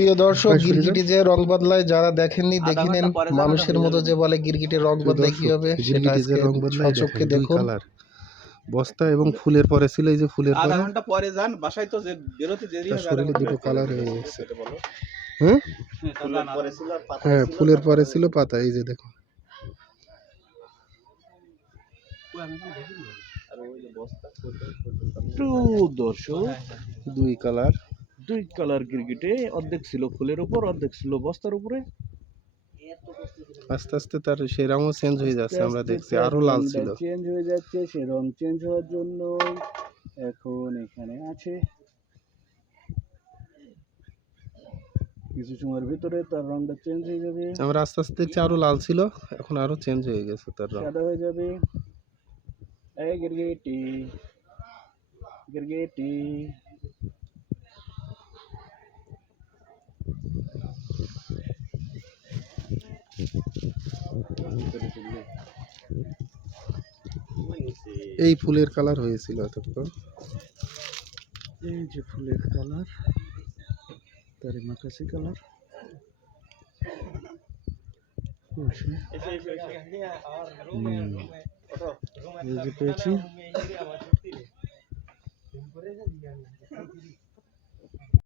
প্রিয় দর্শক গিরগিটি যে রং বদলায় যারা দেখেননি দেখে নেন মানুষের মতো যে বলে গিরগিটির রং বদলায় কীভাবে সেটা গিরগিটি যে আজকে রং বদলায় সচক্ষে দেখেন, বস্তা এবং ফুলের পরে ছিল এই যে ফুলের পরে। আধা ঘণ্টা পরে যান বাসায় তো যে বেরোতে দেরি হবে শরীরে দুটো কালার। হয়ে গেছে। সেটা বলো। হ্যাঁ ফুলের পরে ছিল আর পাতা হ্যাঁ ফুলের পরে ছিল। পাতা এই যে দেখো আর ওই যে বস্তা, ফুল- দর্শক দুই কালার দুই কালার গিরগিটে অর্ধেক ছিল ফুলের উপর অর্ধেক ছিল বস্তার উপরে। আস্তে আস্তে তার সেই রঙও চেঞ্জ হয়ে যাচ্ছে আমরা দেখছি আরও লাল ছিল। চেঞ্জ হয়ে যাচ্ছে সে রং চেঞ্জ হওয়ার জন্য এখন এখানে আছে। কিছু সময়ের ভিতরে তার রংটা চেঞ্জ হয়ে যাবে। আমরা আস্তে আস্তে দেখছি আরও লাল ছিল এখন আরও চেঞ্জ হয়ে গেছে তার রং। সাদা হয়ে যাবে। এই গিরগিটি গিরগিটি এই ফুলের কালার হয়েছিল এতক্ষণ। এই যে ফুলের কালার তার মাকাশি কালার। পেয়েছি।